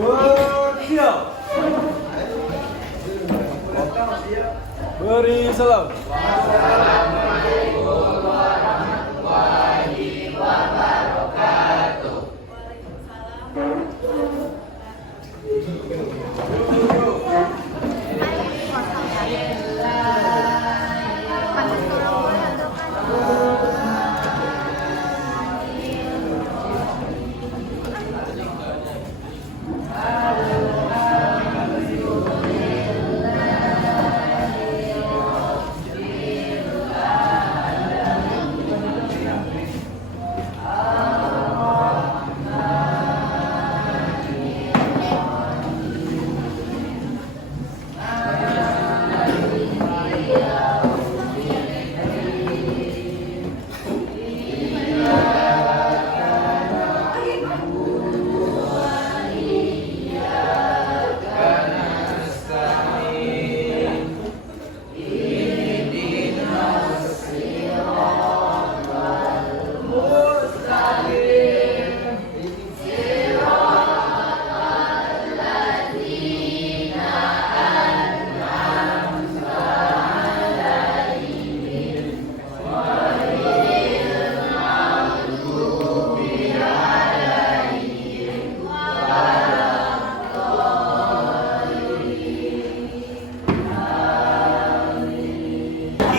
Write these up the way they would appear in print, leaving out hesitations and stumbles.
Bersiap. Beri salam.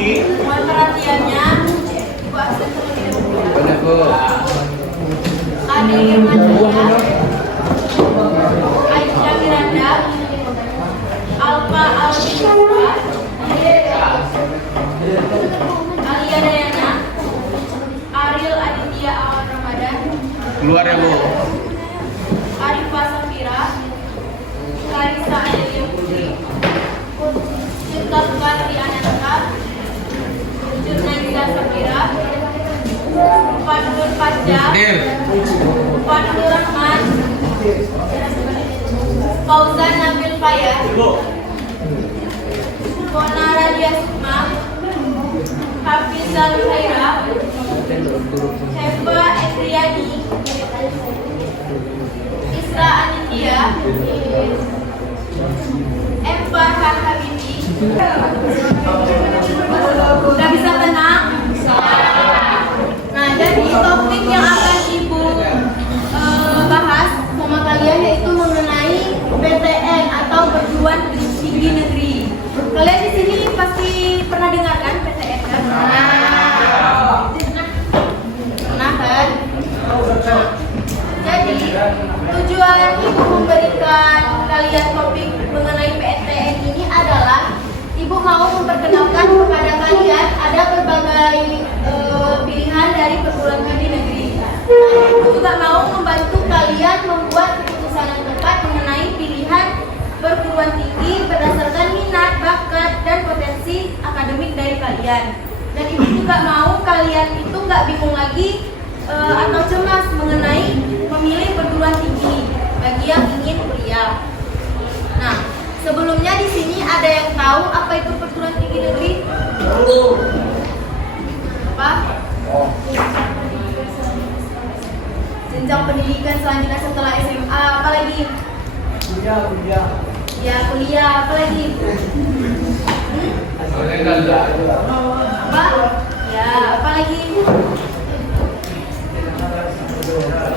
Mohon perhatiannya, Bu Aksen terlebih dahulu. Ade Irmansyah, Aisyah Miranda, Alfa Alvira, Alia Dayana, Ariel Aditya Awal Ramadan, Keluar ya, Bu. Arifah Safira, Clarissa Adelia Putri, Cinta Sukatri Ananta, Jurnaisa Safira, Fadlur Fajar, Fadlur Rahman, Fauzan Nabil Fayaz, Mona Radia Sukma, Hafizal Khaira, Heba Etriani, Isra Anindya, M. Farhan Habibi. Udah bisa tenang? Nah, jadi topik yang akan Ibu bahas sama kalian yaitu mengenai PTN atau Perguruan Tinggi Negeri. Kalian di sini pasti pernah dengar kan PTN kan? Pernah kan? Jadi tujuan Ibu memberikan kalian topik mengenai PTN ini adalah Ibu mau memperkenalkan kepada kalian ada berbagai pilihan dari perguruan tinggi negeri. Nah, Ibu juga mau membantu kalian membuat keputusan yang tepat mengenai pilihan perguruan tinggi berdasarkan minat, bakat, dan potensi akademik dari kalian. Dan Ibu juga mau kalian itu nggak bingung lagi atau cemas mengenai memilih perguruan tinggi bagi yang ingin kuliah. Nah, sebelumnya di sini ada yang tahu apa itu perguruan tinggi negeri? Apa? Jenjang pendidikan selanjutnya setelah SMA, apalagi? Kuliah. Ya, kuliah, apalagi? Apa? Ya, apalagi?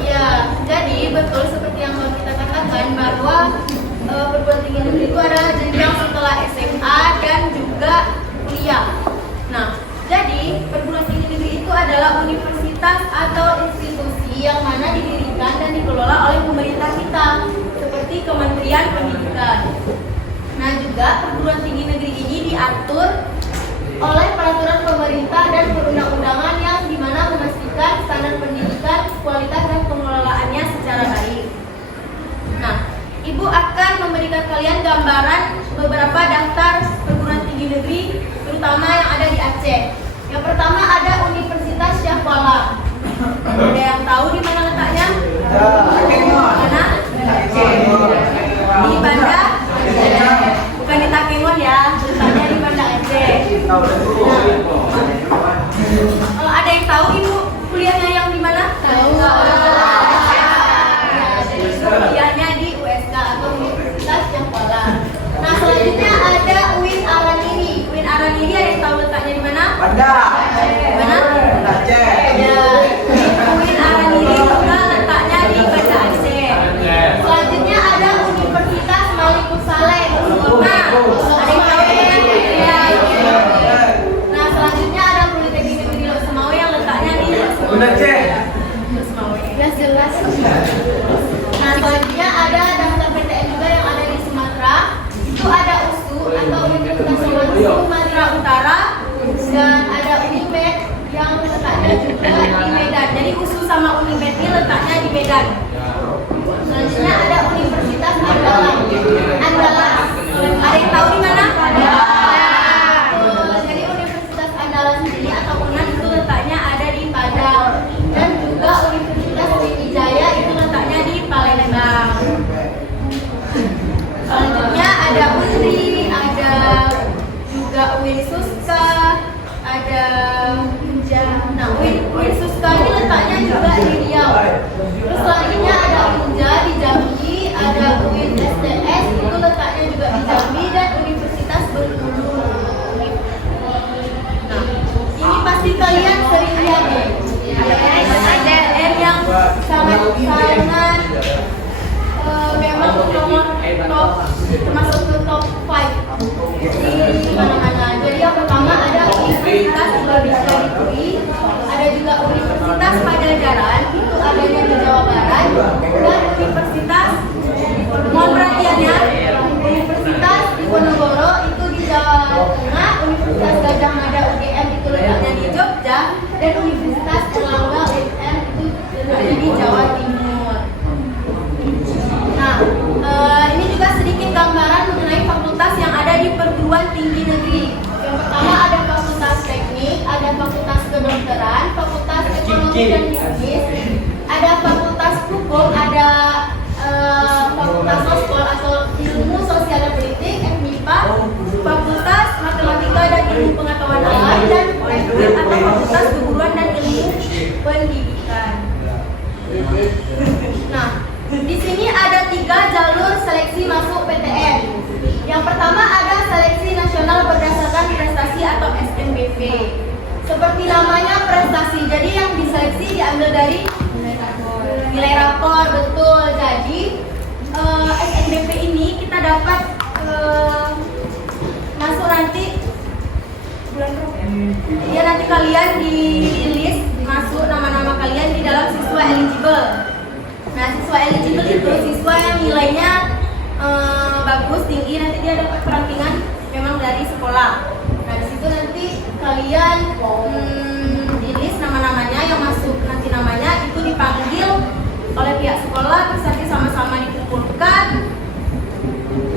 Ya, jadi betul seperti yang kita katakan bahwa perguruan tinggi negeri itu adalah jenjang setelah SMA dan juga kuliah. Nah, jadi perguruan tinggi negeri itu adalah universitas atau institusi yang mana didirikan dan dikelola oleh pemerintah kita, seperti Kementerian Pendidikan. Nah, juga perguruan tinggi negeri ini diatur oleh peraturan pemerintah dan perundang-undangan yang dimana memastikan standar pendidikan, kualitas dan pengelolaannya secara baik. Nah, Ibu akan memberikan kalian gambaran beberapa daftar perguruan tinggi negeri, terutama yang ada di Aceh. Yang pertama ada Universitas Syah Kuala. Ada yang tahu di mana letaknya? Mana? Di Banda? Bukan di Takengon ya, letaknya di Banda Aceh. Nah, ada yang tahu Ibu kuliahnya yang di mana? Tahu. Kuliahnya di USK. ada daftar PTN juga yang ada di Sumatera. Itu ada USU atau Universitas Sumatera Utara, dan ada Unimed yang letaknya juga di Medan. Jadi USU sama Unimed ini letaknya di Medan. Selanjutnya ada Universitas Andalas. Ada yang tahu di mana? Ada. Jadi Universitas Andalas sendiri atau UNAN itu letaknya ada di Padang, dan juga Universitas Sriwijaya itu letaknya di Palembang. Selanjutnya ada UNRI, ada juga Uinsuska, ada Uinsuska ini letaknya juga di Riau. Terus selanjutnya ada UNJA di Jambi, ada UIN-STS itu letaknya juga di Jambi, dan Universitas Bengkulu. Nah, ini pasti kalian sering lihat deh. SDN yang sangat memang nomor top, termasuk ke top 5 di mana-mana. Jadi yang pertama ada Universitas Indonesia di UI, ada juga Universitas Padjadjaran, itu adanya di Jawa Barat, dan Universitas, mohon perhatiannya, Universitas Diponegoro itu di Jawa Tengah, Universitas Gadjah Mada UGM itu letaknya di Jogja, dan Universitas Erlangga UIN itu letaknya di Jawa Timur. Nah, ini juga sedikit gambaran mengenai fakultas yang ada di perguruan tinggi negeri. Yang pertama ada Fakultas Teknik, ada Fakultas Kedokteran, Fakultas Ekonomi dan Bisnis, ada Fakultas Hukum, ada Fakultas Sospol atau Ilmu Sosial dan Politik, FMIPA, Fakultas Matematika dan Ilmu Pengetahuan Alam, dan FKIP atau Fakultas Keguruan dan Ilmu Pendidikan. Nah, di sini ada 3 jalur seleksi masuk PTN. Yang pertama ada seleksi nasional berdasarkan prestasi atau SNBP. Seperti namanya prestasi, jadi yang diseleksi diambil dari nilai rapor, betul. Jadi SNBP ini kita dapat masuk nanti bulan berapa? Ya nanti kalian di list masuk nama-nama kalian di dalam siswa eligible. Nah, siswa eligible itu siswa yang nilainya bagus, tinggi, nanti dia dapat perampingan memang dari sekolah. Nah, di situ nanti kalian di list nama-namanya yang masuk, nanti namanya itu dipanggil oleh pihak sekolah, terus nanti sama-sama dikumpulkan.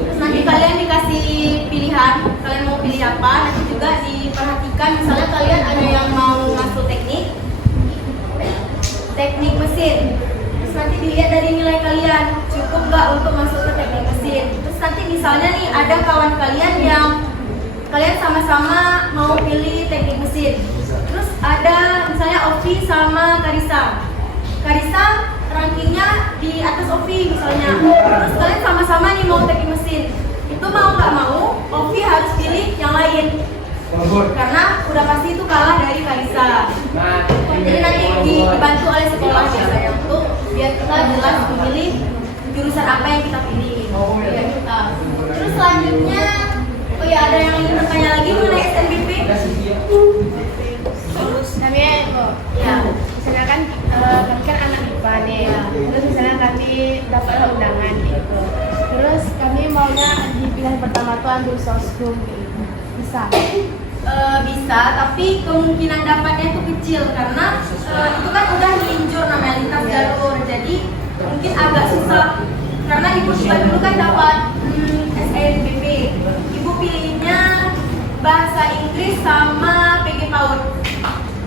Terus nanti kalian dikasih pilihan, kalian mau pilih apa, nanti juga diperhatikan misalnya kalian ada yang mau masuk teknik mesin. Nanti dilihat dari nilai kalian cukup nggak untuk masuk ke teknik mesin. Terus nanti misalnya nih ada kawan kalian yang kalian sama-sama mau pilih teknik mesin. Terus ada misalnya Ovi sama Karisa. Karisa rankingnya di atas Ovi misalnya. Terus kalian sama-sama nih mau teknik mesin. Itu mau nggak mau Ovi harus pilih yang lain. Karena udah pasti itu kalah dari Karisa. Jadi nanti dibantu oleh sekolah biasanya untuk biar kita jelas memilih jurusan apa yang kita pilih. Biar kita. Terus selanjutnya, oh ya ada yang ingin bertanya lagi mengenai SNBP? Terus kami ya misalnya kan kami kan anak IPA nih, terus misalnya kami dapat undangan gitu, terus kami maunya di pilihan pertama tuh ambil soskum gitu, bisa? Bisa, tapi kemungkinan dapatnya itu kecil karena itu kan udah melinjur namanya lintas jalur, jadi mungkin agak susah. Karena ibu juga dulu kan dapat SNBP, ibu pilihnya bahasa Inggris sama PG PAUD,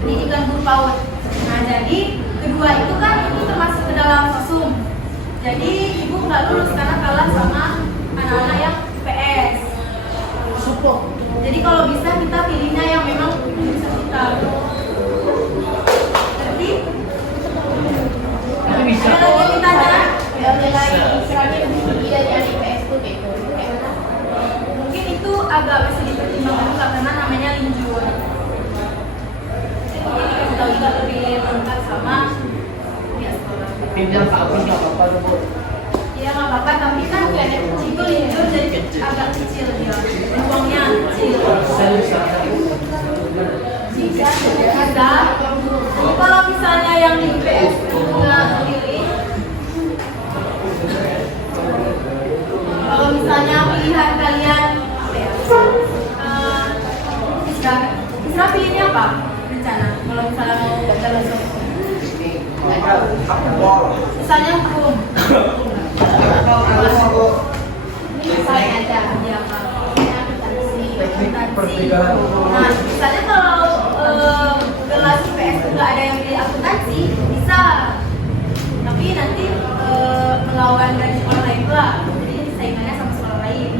pendidikan guru PAUD. Nah jadi kedua itu kan itu termasuk ke dalam sosum, jadi ibu nggak lulus karena kalah sama anak-anak yang PS. Jadi kalau bisa kita pilihnya yang memang bisa kita. Ngerti? Bisa. Ada lagi yang ditanya? Ya nilai istilahnya lebih tinggi dari anak IPS tuh gitu. Mungkin itu agak masih dipertimbangkan juga karena namanya linjur. Jadi kita tahu juga lebih lengkap sama pihak sekolah. Pinjam Pak Agus nggak apa-apa tuh, Bu. Iya nggak apa-apa, tapi kan itu linjur jadi agak kecil dia, uangnya kecil. Bisa. Kalau misalnya yang di IPS itu nggak pilih, Misalnya hukum. Misalnya aja, ya akuntansi. Nah, misalnya kalau kelas IPS nggak ada yang pilih akuntansi, bisa. Tapi nanti melawan dari sekolah lain pula. Jadi saingannya sama sekolah lain.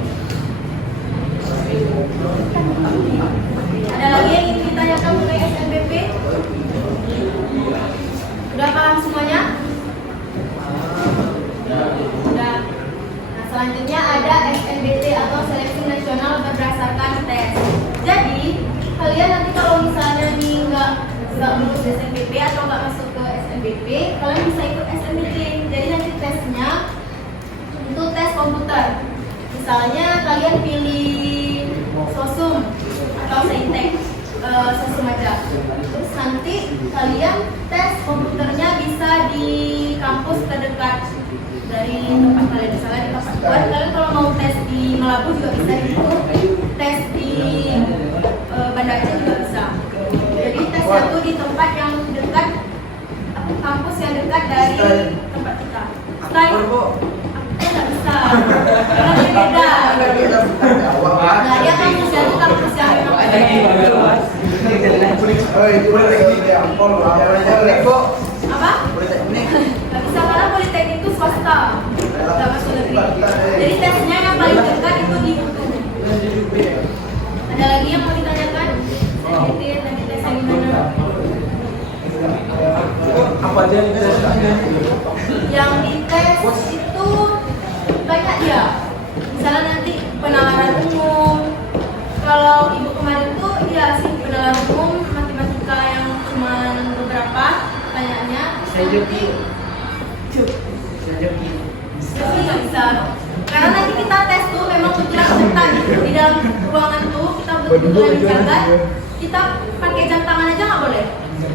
Ada lagi yang ingin ditanyakan mengenai SNBP? Udah paham semuanya? Udah. Nah, selanjutnya ada SNBT atau Seleksi Nasional Berdasarkan Tes. Jadi, kalian nanti kalau misalnya nih nggak lulus SNBP atau nggak masuk ke SNBP, kalian bisa ikut SNBT. Jadi nanti tesnya itu tes komputer. Misalnya kalian pilih sosum atau saintek, sosum aja. Terus nanti kalian tes komputernya bisa di kampus terdekat dari tempat kalian. Misalnya di tempat buat kalian kalau mau tes di Melabu juga bisa, itu tes di Banda Aceh juga bisa. Jadi tesnya tuh di tempat yang dekat, kampus yang dekat dari tempat kita. Style nggak bisa, karena dia beda. Nah, dia kampus yang memang apa? Nggak bisa karena politeknik itu swasta, nggak masuk negeri. Jadi tesnya yang paling dekat itu di UTU. Ada lagi yang mau ditanyakan? Nanti tes yang gimana? Apa aja yang ditesnya? Yang dites itu banyak ya. Misalnya nanti penalaran umum. Kalau ibu kemarin tuh ya sih penalaran umum matematika yang cuma beberapa pertanyaannya. Nanti nggak bisa. Karena nanti kita tes tuh memang kita di dalam ruangan tuh kita betul-betul dijaga. Kita pakai jam tangan aja nggak boleh.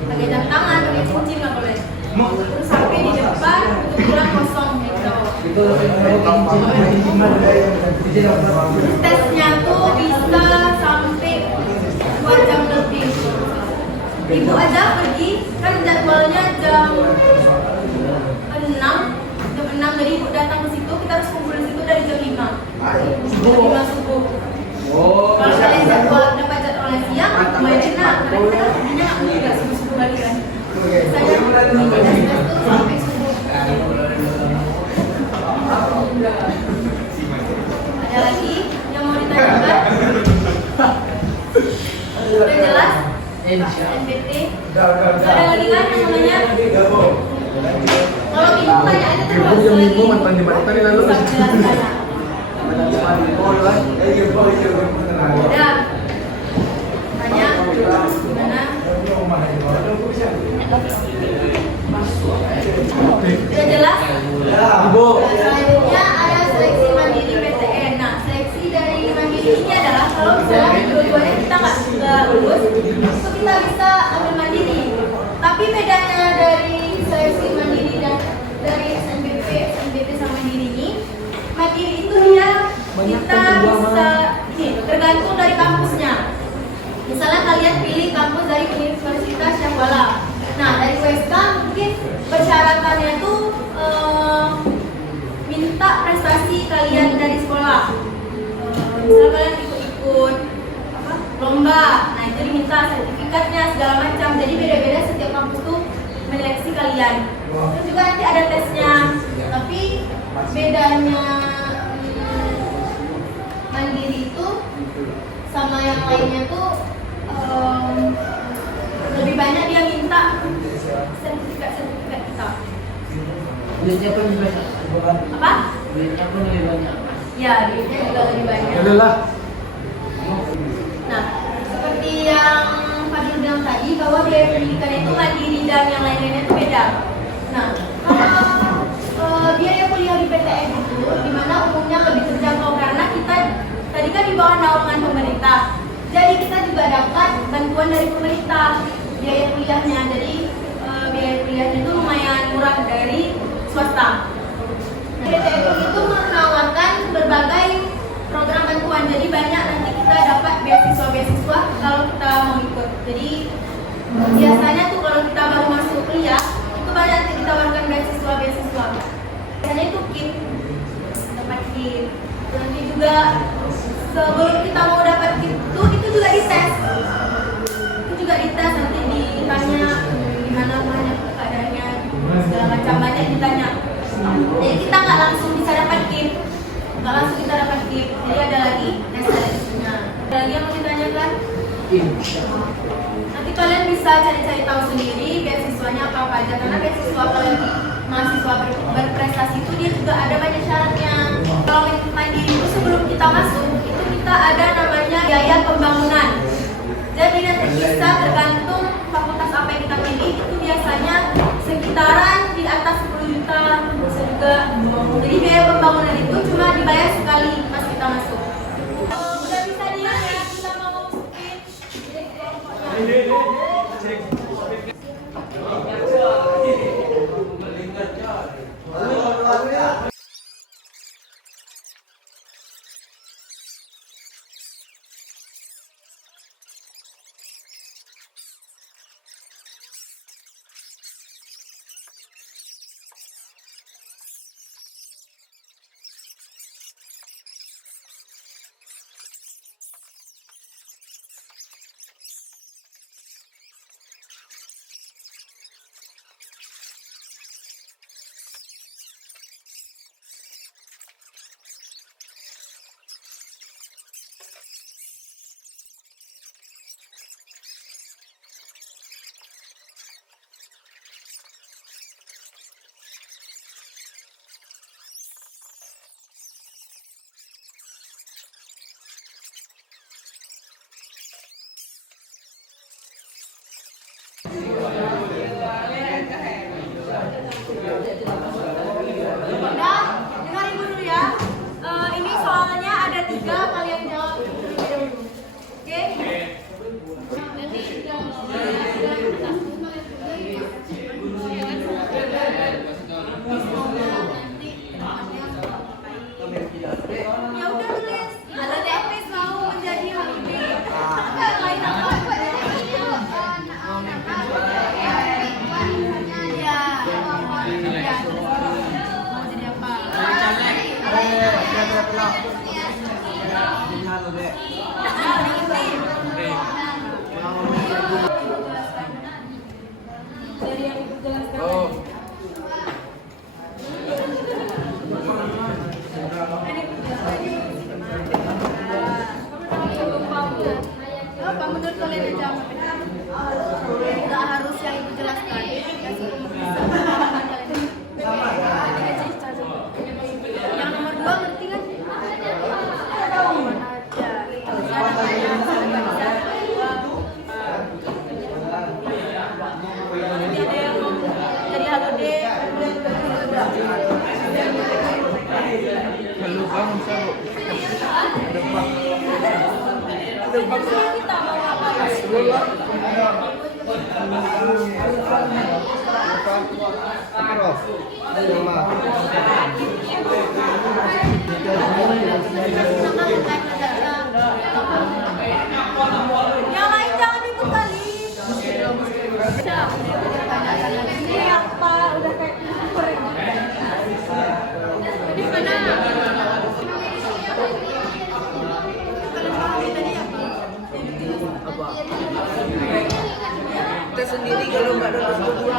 Pakai jam tangan, pakai cincin nggak boleh. Terus sampai di depan kebetulan kosong gitu. Tesnya tuh bisa sampai 2 jam lebih. Ibu aja pergi, kan jadwalnya jam 6, jadi ibu datang ke situ, kita harus kumpul di situ dari jam 5. Jam 5 subuh. Kalau kalian dapat jadwalnya siang, main enak. Karena kita kerjanya nggak mungkin nggak subuh-subuh lagi kan. Saya itu sampai subuh. Ada lagi yang mau ditanyakan? Udah jelas? SNBT? Ada lagi kan yang namanya? Kalau bingung tanya aja terus lagi. Bisa jelaskan. Udah. Tanya gimana? Udah jelas? Ibu. Selanjutnya ada seleksi mandiri PTN. Nah, seleksi dari mandiri ini adalah kalau misalnya dua-duanya kita nggak lulus, itu kita bisa ambil mandiri. Tapi bedanya dari seleksi mandiri dan dari SNBP sama mandiri ini, mandiri itu dia kita bisa ini tergantung dari kampusnya. Misalnya kalian pilih kampus dari Universitas Syahwala. Nah, dari USK mungkin persyaratannya tuh minta prestasi kalian dari sekolah. Misalnya kalian ikut lomba, nah itu diminta sertifikatnya segala macam. Jadi beda-beda setiap kampus tuh menyeleksi kalian. Terus juga nanti ada tesnya. Tapi bedanya mandiri itu sama yang lainnya tuh lebih banyak dia minta sertifikat kita. Duitnya pun lebih banyak. Apa? Duitnya pun lebih banyak. Ya, duitnya juga lebih banyak. Adalah. Nah, seperti yang Fadil bilang tadi bahwa biaya pendidikan itu mandiri dan yang lain-lainnya itu beda. Nah, kalau biaya kuliah di PTN itu dimana umumnya lebih terjangkau karena kita tadi kan di bawah naungan pemerintah. Jadi kita juga dapat bantuan dari pemerintah biaya kuliahnya. Jadi biaya kuliahnya itu lumayan murah dari swasta. PTN itu menawarkan berbagai program bantuan. Jadi banyak nanti kita dapat beasiswa kalau kita mau ikut. Jadi biasanya tuh kalau kita baru masuk kuliah itu banyak ditawarkan beasiswa. Biasanya itu KIP, dapat KIP. Nanti juga sebelum kita mau dapat KIP itu juga dites. Itu juga dites, nanti ditanya gimana keadaannya, segala macam banyak ditanya. Jadi kita nggak langsung bisa dapat KIP, jadi ada lagi tes selanjutnya. Ada lagi yang mau ditanyakan? Nanti kalian bisa cari-cari tahu sendiri beasiswanya apa aja, karena beasiswa kalian mahasiswa berprestasi itu dia juga ada banyak syaratnya. Kalau mandiri itu sebelum kita masuk itu kita ada namanya biaya pembangunan. Jadi nanti bisa tergantung fakultas apa yang kita pilih, itu biasanya sekitaran di atas 10 juta, bisa juga. Jadi biaya pembangunan itu cuma dibayar sekali pas kita masuk. Udah bisa dilihat ya, kita mau Udah, dengar ibu dulu ya. Ini soalnya ada 3, kalian jawab terlebih dahulu. Oke? Ya udah tulis. Ada teknis mau menjadi Habibie. Lain apa? Apa menurut kalian aja? Tidak harus yang ibu jelaskan. Yang nomor 2 ngerti kan? Ada yang mau jadi halo deh. Kalau bangun selalu. Kita mau apa? Yang lain jangan ikut kali. Ini apa? Udah kayak goreng. Di mana? Kita sendiri kalau nggak lulus berdua.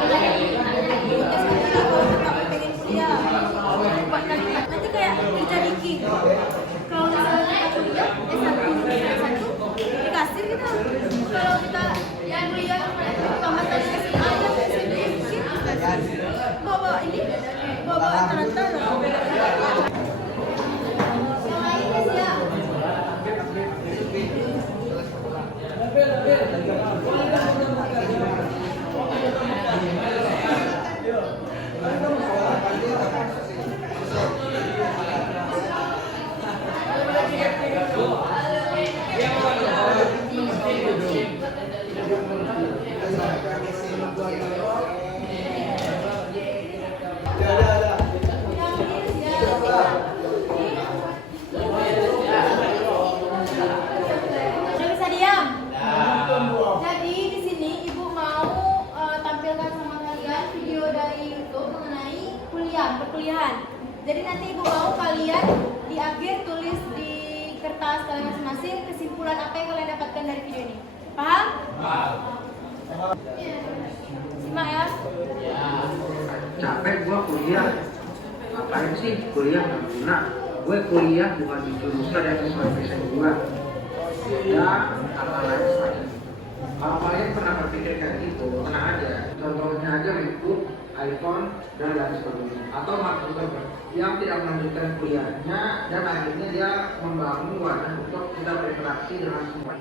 Nanti kayak kerja Diki. Kalau kertas kalian masing-masing kesimpulan apa yang kalian dapatkan dari video ini. Paham? Simak ya. Capek gua kuliah. Ngapain sih kuliah nggak guna? Gue kuliah bukan di jurusan yang sesuai passion gua. Ya, hal-hal lain selain. Kalau kalian pernah berpikir kayak gitu, tenang aja. Contohnya aja MacBook, iPhone, dan lain sebagainya. Atau Mark Zuckerberg yang tidak melanjutkan kuliahnya dan akhirnya dia membangun wadah untuk kita berinteraksi dengan semua.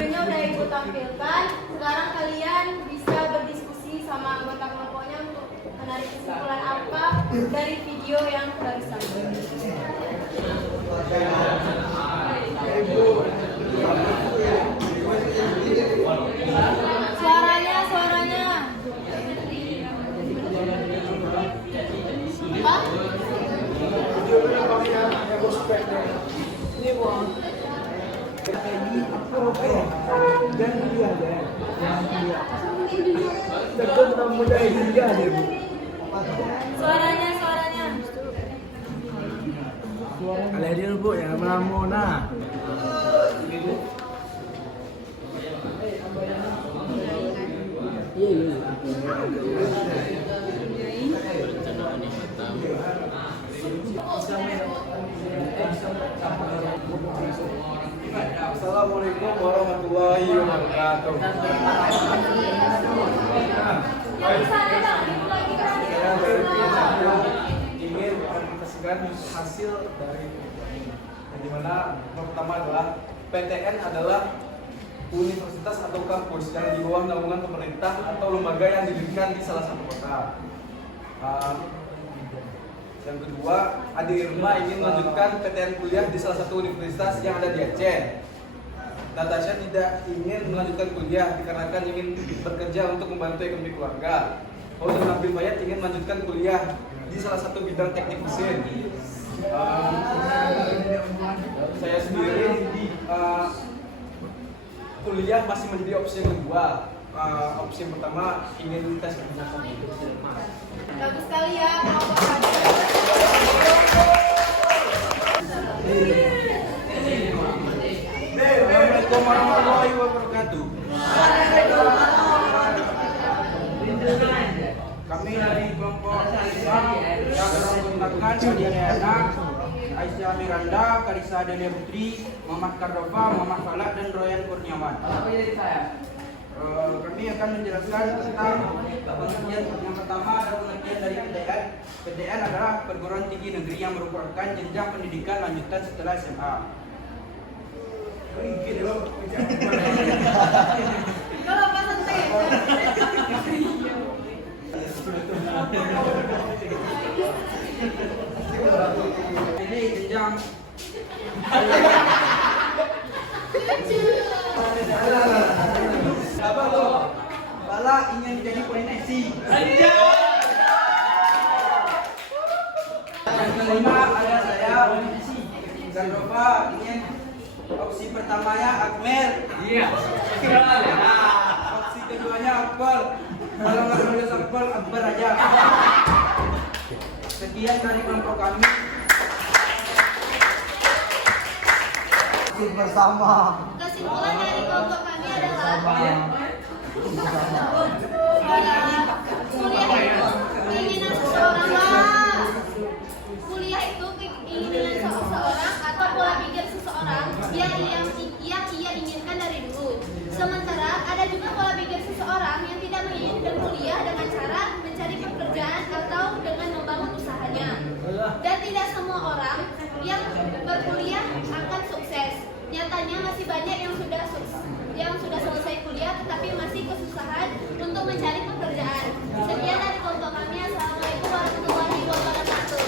Videonya udah ibu tampilkan. Sekarang kalian bisa berdiskusi sama anggota kelompoknya untuk menarik kesimpulan apa dari video yang barusan. Suaranya. Hah? Dan dia deh. Tekan muda India deh, Bu. Suaranya. Kalian dia Bu yang melamona. Iya. Assalamualaikum warahmatullahi wabarakatuh. Ingin mempresentasikan hasil dari yang dimana pertama adalah PTN adalah universitas atau kampus yang di bawah naungan pemerintah atau lembaga yang didirikan di salah satu kota. Yang kedua, Adi Irma ingin melanjutkan PTN kuliah di salah satu universitas yang ada di Aceh. Natasha tidak ingin melanjutkan kuliah dikarenakan ingin bekerja untuk membantu ekonomi keluarga. Fauzan Nabil Bayat ingin melanjutkan kuliah di salah satu bidang teknik mesin. Saya sendiri kuliah masih menjadi opsi yang kedua. Opsi yang pertama ingin tes kedinasan. Bagus sekali ya kelompok kalian. Assalamualaikum warahmatullahi wabarakatuh. Kami dari kelompok Islam yang beranggotakan Adiana, Aisyah Miranda, Karisa Delia Putri, Muhammad Kardofa, Muhammad Falak, dan Royan Kurniawan. Kami akan menjelaskan tentang pengertian yang pertama adalah pengertian dari PTN. PTN adalah perguruan tinggi negeri yang merupakan jenjang pendidikan lanjutan setelah SMA. Kalau pas santai. Ini jenjang apa tuh? Bala ingin menjadi polisi. Yang kelima ada saya polisi. Gandova ingin opsi pertamanya Akmer. Iya. Opsi keduanya Akbar. Kalau nggak lulus Akbar aja. Sekian dari kelompok kami. Bersama. Kesimpulan dari kelompok kami adalah kuliah itu keinginan seseorang. Kuliah itu keinginan seseorang atau pola pikir seseorang yang ia inginkan dari dulu. Sementara ada juga pola pikir seseorang yang tidak menginginkan kuliah dengan cara mencari pekerjaan atau dengan membangun usahanya. Dan tidak semua orang yang berkuliah akan sukses. Nyatanya masih banyak yang sudah selesai kuliah tetapi masih kesusahan untuk mencari pekerjaan. Sekian dari kelompok kami. Assalamualaikum warahmatullahi wabarakatuh.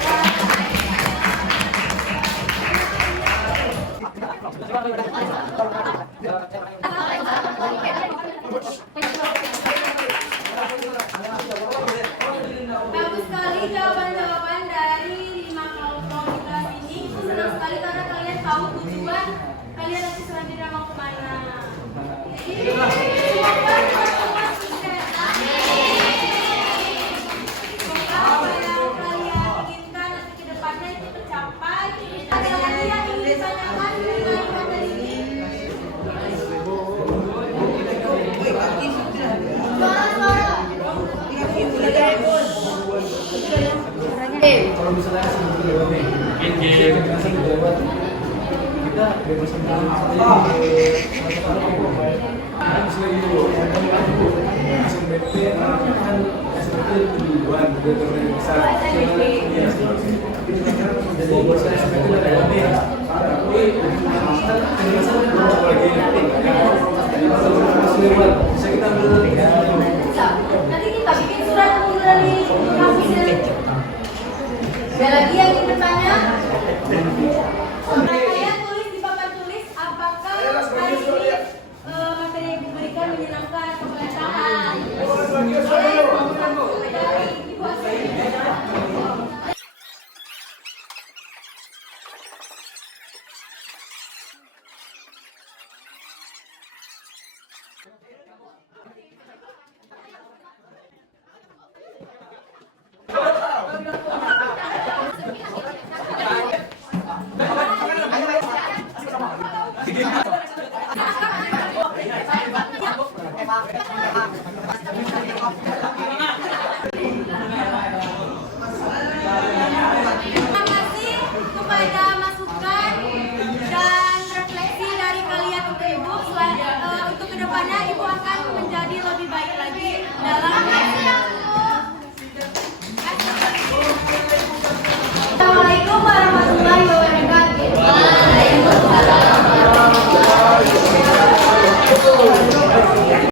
Bagus sekali jawaban-jawaban dari 5 kelompok kita ini. Senang sekali karena kalian tahu tujuan kalian nanti selanjutnya mau kemana. Semoga kita semua sukses. Kita bebas Nanti kita bikin surat pengunduran diri kampusnya. Ada lagi yang ingin bertanya? Saya tulis di papan tulis apakah hari ini materi yang diberikan menyenangkan pemerintahan. Dari Ibu Asri. Kita